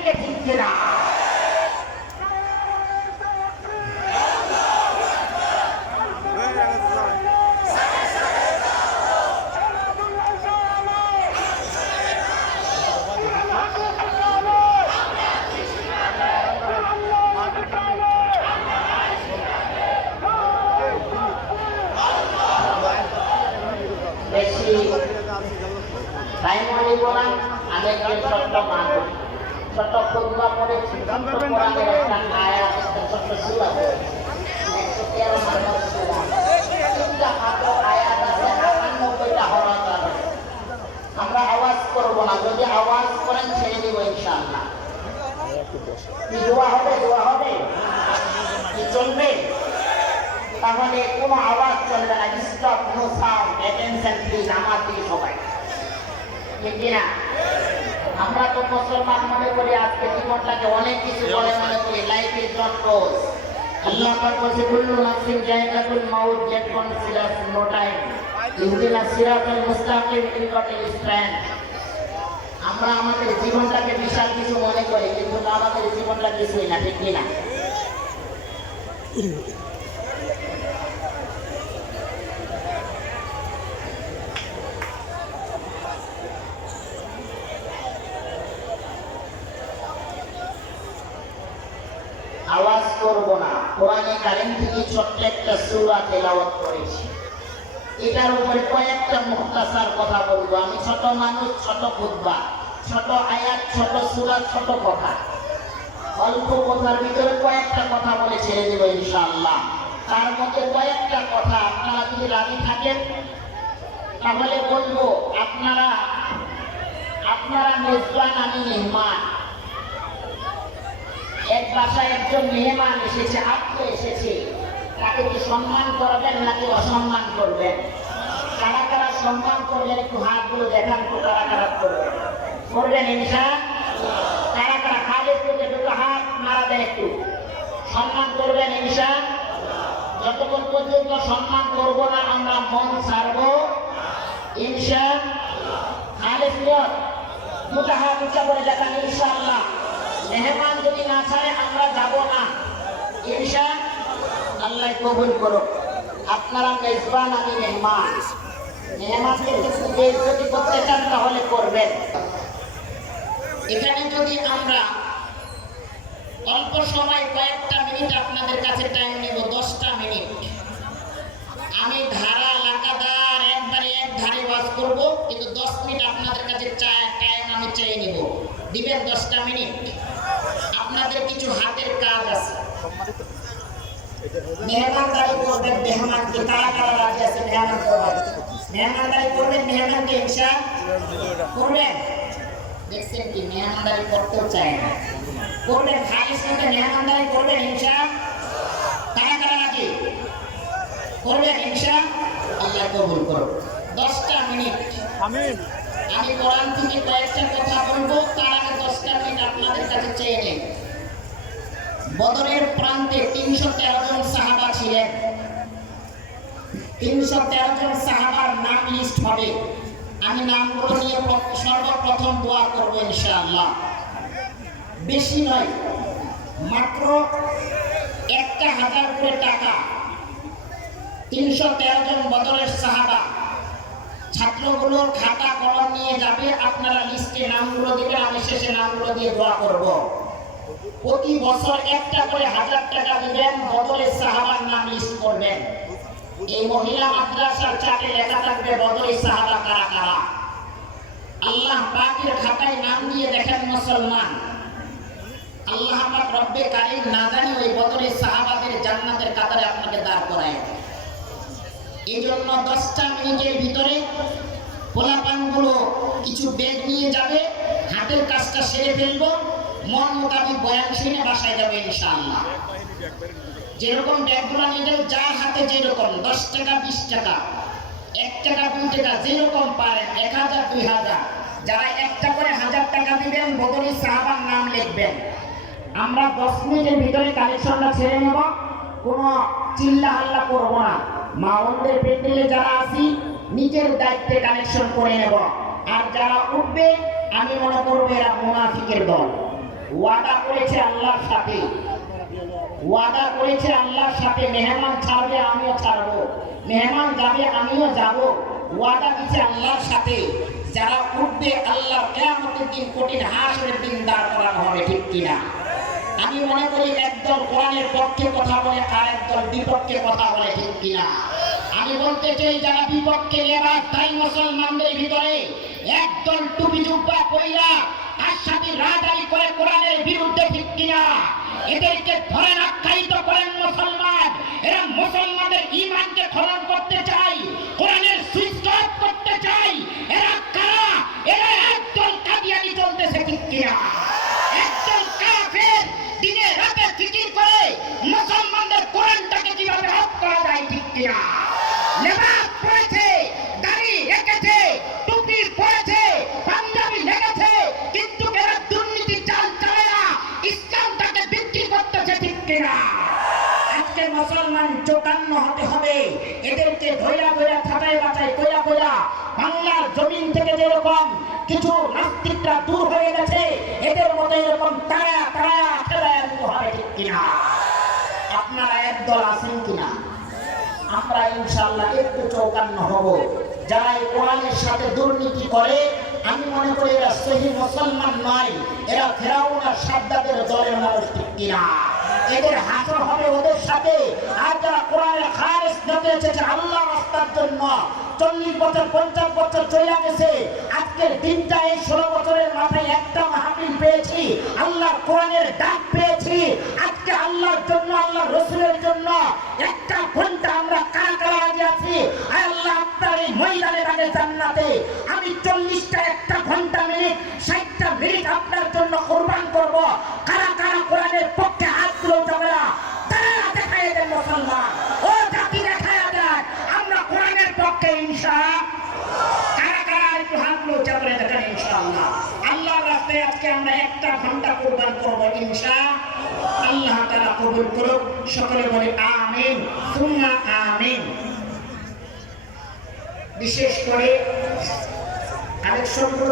দিকে ঠিক কিনা? বেশি টাইম হয়ে বলাম আমি একজন ছোট্ট মানুষ, ছোট্ট খুতবা পড়েছি, ছোট্ট কোরআনের একটা আয়াত, একটা ছোট্ট সূরা পড়েছি, 113 নম্বর সূরা, 3টা মাত্র আয়াত আছে, 98টা হরফ আছে। আমরা আওয়াজ করব না, যদি আওয়াজ করেন ছেড়ে দেব ইনশাআল্লাহ। কি দোয়া হবে? দোয়া হবে কি চলবে? তাহলে কোনো আওয়াজ চলবে না, stop, no sound, attention please, আমার দিকে সবাই, ঠিক কিনা? আমরা তো মুসলমান মনে করি আজকে জীবনটাকে অনেক কিছু বলে মনে করি, লাইফ ইজ নট ক্লোজ। আল্লাহ পাক বলেছে কুল্লু নাফসিন যায়কাতুল মাউত, গেট কনসিডার নো টাইম, ইহদিনাস সিরাতাল মুস্তাকিম, ইনকাটিল স্ট্যান্ড। আমরা আমাদের জীবনটাকে বিশাল কিছু মনে করি, কিন্তু আমাদের জীবনটা কিছুই না, ঠিক কিনা? আওয়াজ করব না, কোরআনে কারীম থেকে ছোট্ট একটা সূরা তেলাওয়াত করেছি, এটার উপরে কয়েকটা মুখতাসার কথা বলবো। আমি ছোট মানুষ, ছোট খুতবা, ছোট আয়াত, ছোট সূরা, ছোট কথা, অল্প কথার ভিতরে কয়েকটা কথা বলে ছেড়ে দেব ইনশাআল্লাহ। তার মধ্যে কয়েকটা কথা আপনারা যদি রাজি থাকেন তাহলে বলবো, আপনারা মেজবান, আমি মেহমান। এক বাসায় একজন মেহমান এসেছে, আত্মীয় এসেছে, তাকে কি সম্মান করবেন নাকি অসম্মান করবেন? কারা কারা সম্মান করবেন একটু হাতগুলো দেখান তো, কারা কারা করবেন ইনশাআল্লাহ? কারা কারা খালি করে দুটো হাত নাড়া দেন, একটু সম্মান করবেন ইনশাআল্লাহ? যতক্ষণ পর্যন্ত সম্মান করব না আমরা মন ছাড়বো ইনশাআল্লাহ। খালি দুটো হাত উঁচা করে দেখান ইনশাআল্লাহ। মেহমান যদি না ছাড়ে আমরা যাব না ইনশাআল্লাহ। আল্লাহ কবুল করুক। আপনারা মেজবান, আমি মেহমান। মেহমানকে যদি করতে চান তাহলে করবেন। এখানে যদি আমরা অল্প সময় কয়েকটা মিনিট আপনাদের কাছে টাইম নেব, 10টা মিনিট, আমি ধারা লাগাতার একবারে এক ধারে ওয়াজ করব, কিন্তু 10 মিনিট আপনাদের কাছে টাইম আমি চেয়ে নেব, দিবেন 10টা মিনিট। আপনাদের কিছু হাতের কাজ আছে, মেহমানদারি করবেন। মেহমানকে কারা কারা রাজি আছে মেহমান করবেন? মেহমানদারি করবেন, মেহমানকে ইনশাআল্লাহ করবেন। দেখছেন কি মেহমানদারি করতেও চায় না, করবেন। খালিস থেকে মেহমানদারি করবেন ইনশাআল্লাহ। কারা কারা রাজি করবেন ইনশাআল্লাহ? আল্লাহ কবুল করুন। 10টা মিনিট আমিন। আমি কোরআন থেকে কয়েকটা কথা বলবো, তার আগে 10টা মিনিট আপনাদের কাছে চেয়ে নেই। বদরের প্রান্তে 313 জন সাহাবা ছিলেন। 313 জন সাহাবার নাম লিস্ট হবে, আমি নামগুলো নিয়ে সর্বপ্রথম দোয়া করব ইনশাআল্লাহ। বেশি নয়, মাত্র 1000 করে টাকা। 313 জন বদরের সাহাবা, ছাত্রগুলোর খাতা কলম নিয়ে যাবে, আপনারা লিস্টে নামগুলো দিবেন, আমি শেষে নামগুলো দিয়ে দোয়া করব। প্রতি বছর একটা করে 1000 টাকা দিবেন, বদরের সাহাবার নাম লিস্ট করবেন। এই মহিলা মাদ্রাসার চাটে লেখা থাকবে বদরের সাহাবা কারা কারা। আল্লাহ পাকের খাতায় নাম দিয়ে দেখেন মুসলমান, আল্লাহ পাক রব্বে কারীম না জানি ওই বদরের সাহাবাদের জান্নাতের কাতারে আপনাকে দাঁড় করায়। এই জন্য 10টা মিনিটের ভিতরে পোলাপানগুলো কিছু ব্যাগ নিয়ে যাবে, হাতের কাজটা সেরে ফেলবো, মন মোতাবেক বয়ান শুনে বাসায় যাবে ইনশাআল্লাহ। যেরকম ব্যাগগুলো নিয়ে যাবে, যার হাতে যেরকম, 10 টাকা 20 টাকা, 1 টাকা 2 টাকা, যেরকম পারেন, 1000 2000, যারা একটা করে 1000 টাকা দিবেন বদরের সাহাবার নাম লিখবেন। আমরা 10 মিনিটের ভিতরে কালেকশনটা ছেড়ে নেব, কোনো চিল্লা হাল্লা করবো না। মা বোনদের প্যান্ডেলে যারা আছি নিজের দায়িত্বে কালেকশন করে নেব। আর যারা উঠবে আমি মনে করবো এরা মুনাফিকের দল, ওয়াদা করেছে আল্লাহর সাথে, ওয়াদা করেছে আল্লাহর সাথে, মেহমান ছাড়বে আমিও ছাড়বো, মেহমান যাবে আমিও যাব। ওয়াদা দিচ্ছে আল্লাহর সাথে। যারা উঠবে আল্লাহর কিয়ামতের দিন, কঠিন হাসরের দিন দাঁড় করানো হবে, ঠিক কিনা? আমি মনে করি একদল কোরআনের পক্ষে কথা বলে আর একদল বিপক্ষে কথা বলে, ঠিক কিনা? আমি বলতে চাই যারা বিপক্ষে লেবাস তাই মুসলমানদের ভিতরে একদল টুপি জুব্বা পইরা তার সাথে রাজারি করে কোরআনের বিরুদ্ধে, ঠিক কিনা? এদেরকে ধরে আখ্যায়িত করেন মুসলমান। এরা মুসলমানদের ঈমানকে খনন করতে চাই, কোরআনের সুইচ অফ করতে চাই। এরা কারা? এরা একদল কাদিয়ানি চলতেছে, ঠিক কিনা? একদল কাফের দিনে রাতে ফিকির করে মুসলমানদের কোরআনটাকে কিভাবে অফ করা যায়, ঠিক কিনা? লেবাস পরেছে, দাড়ি রেখেছে, টুপি পরেছে, পাঞ্জাবি লেগেছে, কিন্তু এরা দুর্নীতি চাল চালায় না, ইসলামটাকে বিক্রি করতেছে, ঠিক কিনা? আজকে মুসলমান চৌকান্ন হতে হবে। এদেরকে ধৈরা ধৈরা ছাটাই বাছাই কইরা কইরা বাংলার জমিন থেকে যেরকম কিছু নাস্তিকরা দূর হয়ে গেছে, এদের মতো এরকম তারা তারা খেলায় দিতে হবে, ঠিক কিনা? আপনারা একদল আছেন কিনা? আমরা ইনশাআল্লাহ একটু চৌকান্ন হব। যারা এই কোরআনের সাথে দুর্নীতি করে, আমি মনে করি এরা সহি মুসলমান নয়, এরা ফেরাউন আর সাদ্দাতের দলের মানুষ, ঠিক কিনা? এদের হাসর হবে ওদের সাথে। আর যারা কোরআনের খারিজ দিতে এসেছে আল্লাহ রাস্তার জন্য, 40 বছর 50 বছর চলে গেছে, আজকের দিনটা এই 16 বছরের মাথায় একটা মাহফিল পেয়েছি, আল্লাহর কোরআনের ডাক পেয়েছি। আজকে আল্লাহর জন্য, আল্লাহর রাসূলের জন্য একটা ঘন্টা আমরা কারা কারা রাজি আছি? আয় আল্লাহ, আপনার এই ময়দানের আগে জান্নাতে আমি 40টা একটা ঘন্টা মিনিট 60টা মিনিট আপনার জন্য কুরবান করব। কারা কারা কোরআনের পক্ষে হাত তুলে যাবে? তারা দেখায় দেন মুসলমান, ও জাতি দেখায় দেন আমরা কোরআনের পক্ষে ইনশাআল্লাহ। কারা কারা একটু হাত তুলে যাবে দেখেন ইনশাআল্লাহ। আল্লাহর রাস্তায় আজকে আমরা একটা ঘন্টা কুরবান করব ইনশাআল্লাহ। আল্লাহ তাআলা কবুল করুক। সকলে বলে আমিন সুম্মা আমিন। বিশেষ করে আরেক সম্পর্ক